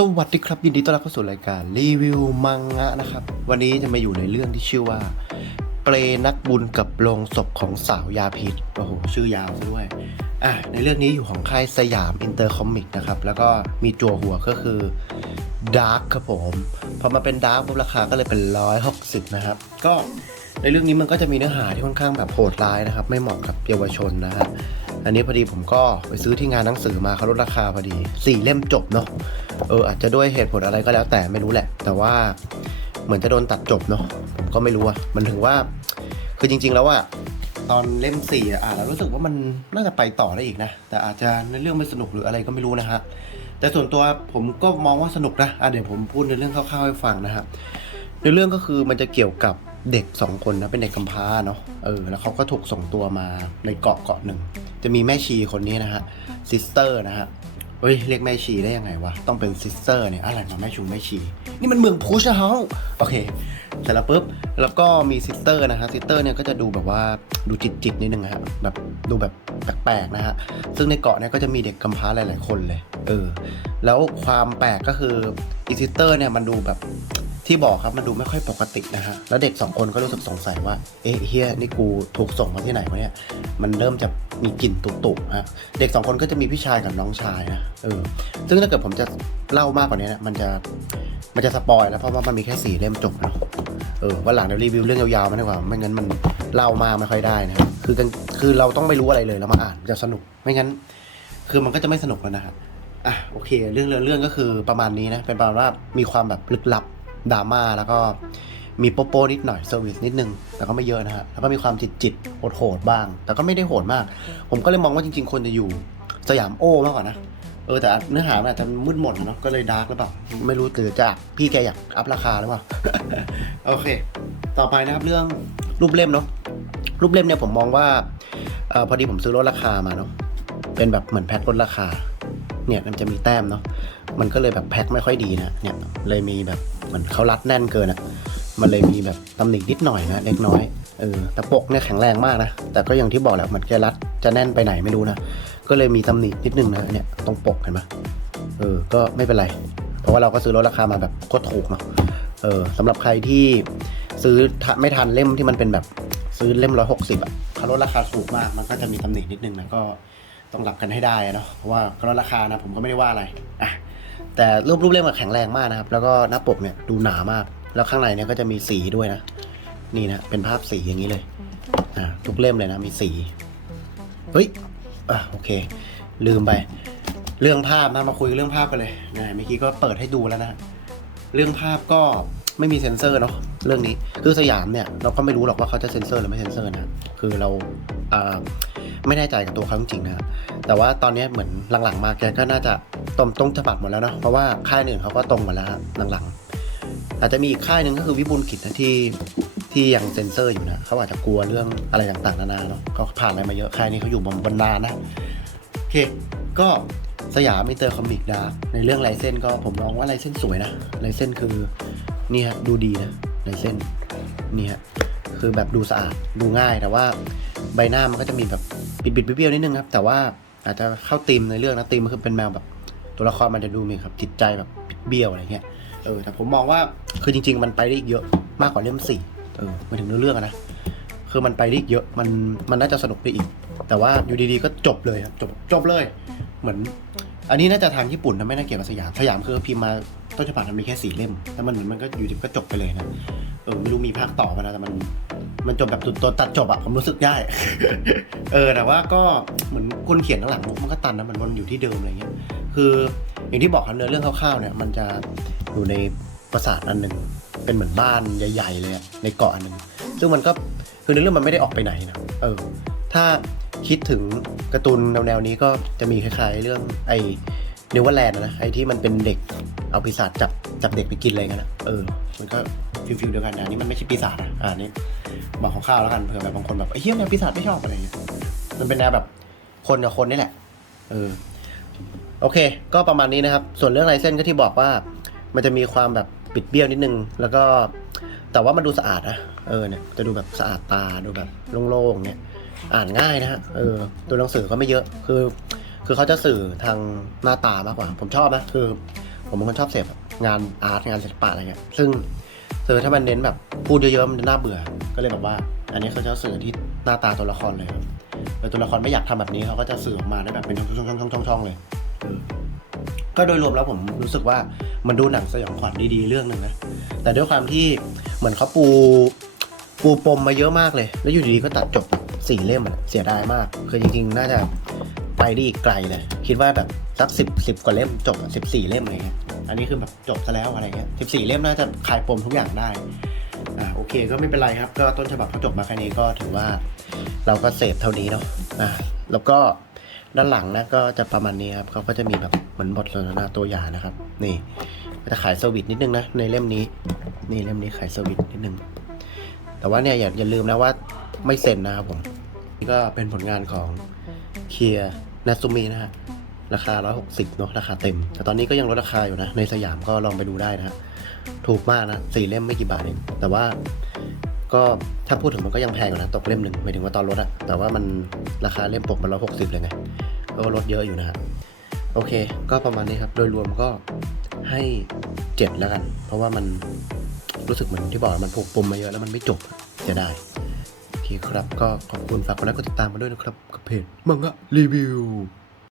สวัสดีครับ ยินดีต้อนรับเข้าสู่รายการรีวิวมังงะนะครับ วันนี้จะมาอยู่ในเรื่องที่ชื่อว่า เปรนักบุญกับโลงศพของสาวยาพิษโอ้โหชื่อยาวซะด้วยอะในเรื่องนี้อยู่ของค่ายสยามอินเตอร์คอมิกนะครับ แล้วก็มีจั่วหัวก็คือดาร์คครับผมพอมาเป็นดาร์คปุ๊บราคาก็เลยเป็น 160 นะครับ ก็ในเรื่องนี้มันก็จะมีเนื้อหาที่ค่อนข้างแบบโหดร้ายนะครับ ไม่เหมาะกับเยาวชนนะฮะอันนี้พอดีผมก็ไปซื้อที่งานหนังสือมาเขาลดราคาพอดีสี่เล่มจบเนาะ เอออาจจะด้วยเหตุผลอะไรก็แล้วแต่ไม่รู้แหละ แต่ว่าเหมือนจะโดนตัดจบเนาะก็ไม่รู้อะมันถึงว่า คือจริง ๆ แล้วอะตอนเล่มสี่อะอ่านแล้วรู้สึกว่ามันน่าจะไปต่อได้อีกนะ แต่อาจจะในเรื่องไม่สนุกหรืออะไรก็ไม่รู้นะฮะแต่ส่วนตัวผมก็มองว่าสนุกนะอะเดี๋ยวผมพูดในเรื่องคร่าวๆให้ฟังนะครับในเรื่องก็คือมันจะเกี่ยวกับเด็กสองคนนะเป็นเด็กกำพร้าเนาะเออแล้วเขาก็ถูกส่งตัวมาในเกาะเกาะหนึ่งจะมีแม่ชีคนนี้นะฮะซิสเตอร์นะฮะ เฮ้ยเรียกแม่ชีได้ยังไงวะ ต้องเป็นซิสเตอร์เนี่ยอะไรมาแม่ชุมแม่ชี นี่มันเมืองพุชนะเฮาโอเคเสร็จแล้วปุ๊บแล้วก็มีซิสเตอร์นะฮะซิสเตอร์เนี่ยก็จะดูแบบว่าดูจิตจิตนิดนึงฮะแบบดูแบบแปลกๆนะฮะซึ่งในเกาะเนี่ยก็จะมีเด็กกำพร้าหลายๆคนเลย เออ แล้วความแปลกก็คืออีซิสเตอร์เนี่ยมันดูแบบ ที่บอกครับมันดูไม่ค่อยปกตินะฮะ แล้วเด็กสองคนก็รู้สึกสงสัยว่า เอ๊ะเฮียนี่กูถูกส่งมาที่ไหนวะเนี่ย มันเริ่มจะมีกลิ่นตุ่ๆฮะ เด็กสองคนก็จะมีพี่ชายกับน้องชายนะ เออ ซึ่งถ้าเกิดผมจะเล่ามากกว่านี้นะ มันจะมันจะสปอยแล้วเพราะว่ามันมีแค่สี่เล่มจบนะเออวันหลังเดี๋ยวรีวิวเรื่องยาวๆมันดีกว่า ไม่งั้นมันเล่ามากไม่ค่อยได้นะคือกันคือเราต้องไม่รู้อะไรเลยแล้วมาอ่านจะสนุก ไม่งั้น คือมันก็จะไม่สนุกแล้วนะครับอะโอเค เรื่องเรื่องเรื่องก็คือประมาณนี้นะ เป็นประมาณว่ามีความแบบลึกลับ ดราม่าแล้วก็มีโปโป้นิดหน่อยเซอร์วิสนิดนึงแต่ก็ไม่เยอะนะฮะแล้วก็มีความจิตจิตโหดโหดบ้าง แต่ก็ไม่ได้โหดมาก ผมก็เลยมองว่าจริง ๆควรจะอยู่สยามโอมากกว่านะเออแต่เนื้อหามันอาจจะมืดมนเนาะก็เลยดาร์กหรือเปล่าไม่รู้หรือจะพี่แกอยากอัพราคาหรือเปล่าโอเค ต่อไปนะครับเรื่องรูปเล่มเนาะรูปเล่มเนี่ยผมมองว่าออพอดีผมซื้อลดราคามาเนาะเป็นแบบเหมือนแพ็คลดราคา เนี่ยมันจะมีแต้มเนาะมันก็เลยแบบแพ็คไม่ค่อยดีนะเนี่ยเลยมีแบบเหมือนเขารัดแน่นเกินอะมันเลยมีแบบตำหนินิดหน่อยนะเล็กน้อยเออแต่ปกเนี่ยแข็งแรงมากนะแต่ก็อย่างที่บอกแหละเหมือนแกรัดจะแน่นไปไหนไม่รู้นะก็เลยมีตำหนินิดนึงนะเนี่ยตรงปกเห็นไหมเออก็ไม่เป็นไร เพราะว่าเราก็ซื้อลดราคามาแบบโคตรถูกเนาะเออสำหรับใครที่ซื้อไม่ทันเล่มที่มันเป็นแบบซื้อเล่มร้อยหกสิบอะเขาลดราคาถูกมากมันก็จะมีตำหนินิดนึงนะก็ ต้องรับกันให้ได้เนาะเพราะว่าเขาลดราคานะผมก็ไม่ได้ว่าอะไรอะแต่รูปรูปเล่มมันแข็งแรงมากนะครับ แล้วก็หน้าปกเนี่ยดูหนามาก แล้วข้างในเนี่ยก็จะมีสีด้วยนะ นี่นะเป็นภาพสีอย่างนี้เลยอ่าทุกเล่มเลยนะมีสีเฮ้ยอะโอเค ลืมไป เรื่องภาพนะมาคุยเรื่องภาพกันเลยนะเมื่อกี้ก็เปิดให้ดูแล้วนะ เรื่องภาพก็ไม่มีเซ็นเซอร์เนาะเรื่องนี้คือสยามเนี่ยเราก็ไม่รู้หรอกว่าเขาจะเซ็นเซอร์หรือไม่เซ็นเซอร์นะคือเราอ่า ไม่แน่ใจกับตัวเขาจริงๆนะครับแต่ว่าตอนนี้เหมือนหลังๆมาแกก็น่าจะตรงตรงฉบับหมดแล้วเนาะเพราะว่าค่ายอื่นเขาก็ตรงหมดแล้วหลังๆ อาจจะมีอีกค่ายหนึ่งก็คือวิบูลกิจนะที่ที่ยังเซ็นเซอร์อยู่นะเขาอาจจะกลัวเรื่องอะไรต่างๆนานาเนาะเขาผ่านอะไรมาเยอะค่ายนี้เขาอยู่บนนานนะโอเคก็สยามมิเตอร์คอมิกดาร์ในเรื่องลายเส้นก็ผมมองว่าลายเส้นสวยนะลายเส้นคือนี่ฮะดูดีนะลายเส้นนี่ฮะคือแบบดูสะอาดดูง่ายแต่ว่าใบหน้ามันก็จะมีแบบ บิดๆเบี้ยวนิดนึงครับ แต่ว่าอาจจะเข้าธีมในเรื่องนะธีมมันคือเป็นแมวแบบ ตัวละครมันจะดูมีครับจิตใจแบบบิดเบี้ยวอะไรเงี้ยเออแต่ผมมองว่าคือจริง ๆ มันไปได้อีกเยอะมากกว่าเล่มสี่เออมาถึงเนื้อเรื่องนะคือมันไปได้อีกเยอะมันมันน่าจะสนุกได้อีก แต่ว่าอยู่ดีๆก็จบเลยครับจบจบเลย เหมือน อันนี้น่าจะทางญี่ปุ่นนะไม่น่าเกี่ยวกับสยามสยามคือพิมพ์มา ต้นฉบับมันมีแค่สี่เล่ม แล้วมันมันก็อยู่ดีก็จบไปเลยนะ เออไม่รู้มีภาคต่อมานะแต่มัน มันจบแบบตัวตัดจบอะผมรู้สึกได้ เออแต่ว่าก็เหมือนคนเขียนหลังมันก็ตันนะมันวนอยู่ที่เดิมอะไรเงี้ย คืออย่างที่บอกครับเนื้อเรื่องคร่าวๆเนี่ย มันจะอยู่ในปราสาทอันหนึ่งเป็นเหมือนบ้านใหญ่ๆเลยในเกาะอันหนึ่งซึ่งมันก็คือในเรื่องมันไม่ได้ออกไปไหนนะเออ ถ้าคิดถึงการ์ตูนแนวๆนี้ก็จะมีคล้ายๆเรื่องไอ้เนวแลนด์นะไอ้ที่มันเป็นเด็ก เอาปีศาจจับจับเด็กไปกินอะไรกันนะเออ มันก็ฟิลๆเดียวกันนะอันนี่มันไม่ใช่ปีศาจนะอ่านี่บอกคร่าวแล้วกันเผื่อแบบบางคนแบบไอ้เหี้ยแนวปีศาจไม่ชอบอะไรเงี้ยมันเป็นแนวแบบคนกับคนนี่แหละ เออ โอเค ก็ประมาณนี้นะครับ ส่วนเรื่องลายเส้นก็ที่บอกว่า มันจะมีความแบบปิดเบี้ยวนิดนึง แล้วก็ แต่ว่ามันดูสะอาดนะ เออ เนี่ย จะดูแบบสะอาดตา ดูแบบโล่งๆ เนี่ย อ่านง่ายนะฮะ เออ ตัวหนังสือก็ไม่เยอะ คือ คือเขาจะสื่อทางหน้าตามากกว่า ผมชอบนะ คือ ผมเป็นคนชอบเสพงานอาร์ตงานศิลปะอะไรเงี้ย ซึ่งเออถ้ามันเน้นแบบพูดเยอะๆมันจะน่าเบื่อ ก็เลยแบบว่า อันนี้เขาจะสื่อที่หน้าตาตัวละครเลยครับตัวละครไม่อยากทำแบบนี้เขาก็จะสื่อออกมาได้แบบเป็นช่องๆๆๆๆเลยก็โดยรวมแล้วผมรู้สึกว่ามันดูหนังสยองขวัญดีๆเรื่องหนึ่งนะ แต่ด้วยความที่เหมือนเขาปูปูปมมาเยอะมากเลย แล้วอยู่ดีๆก็ตัดจบสี่เล่มเสียดายมาก คือจริงๆ น่าจะ ไปได้อีกไกลเลย คิดว่าแบบสักสิบสิบกว่าเล่มจบสิบสี่เล่มอะไรเงี้ยอันนี้คือแบบจบซะแล้วอะไรเงี้ยสิบสี่เล่มน่าจะคลายปมทุกอย่างได้อ่าโอเคก็ไม่เป็นไรครับ ก็ต้นฉบับเขาจบมาแค่นี้ก็ถือว่าเราก็เสพเท่านี้เนาะอ่าแล้วก็ด้านหลังนะก็จะประมาณนี้ครับเขาก็จะมีแบบเหมือนบทสนทนาตัวอย่างนะครับ นี่จะขายเซอร์วิสนิดนึงนะในเล่มนี้ นี่เล่มนี้ขายเซอร์วิสนิดนึง แต่ว่าเนี่ยอย่าอย่าลืมนะว่าไม่เซ็นนะครับผมนี่ก็เป็นผลงานของ เคียนัตซุมินะฮะราคา 160เนอะราคาเต็ม แต่ตอนนี้ก็ยังลดราคาอยู่นะ ในสยามก็ลองไปดูได้นะฮะถูกมากนะสี่เล่มไม่กี่บาทเองแต่ว่าก็ถ้าพูดถึงมันก็ยังแพงอยู่นะตกเล่มหนึ่งหมายถึงว่าตอนลดอะแต่ว่ามันราคาเล่มปกมันร้อยหกสิบเลยไงก็ลดเยอะอยู่นะฮะโอเค ก็ประมาณนี้ครับ โดยรวมก็ให้เจ็ดแล้วกัน เพราะว่ามันรู้สึกเหมือนที่บอกมันผูกปมมาเยอะแล้วมันไม่จบเสียด โอเคครับ ก็ขอบคุณฝากกดไลค์กดติดตามมาด้วยนะครับกับเพจมังงะรีวิว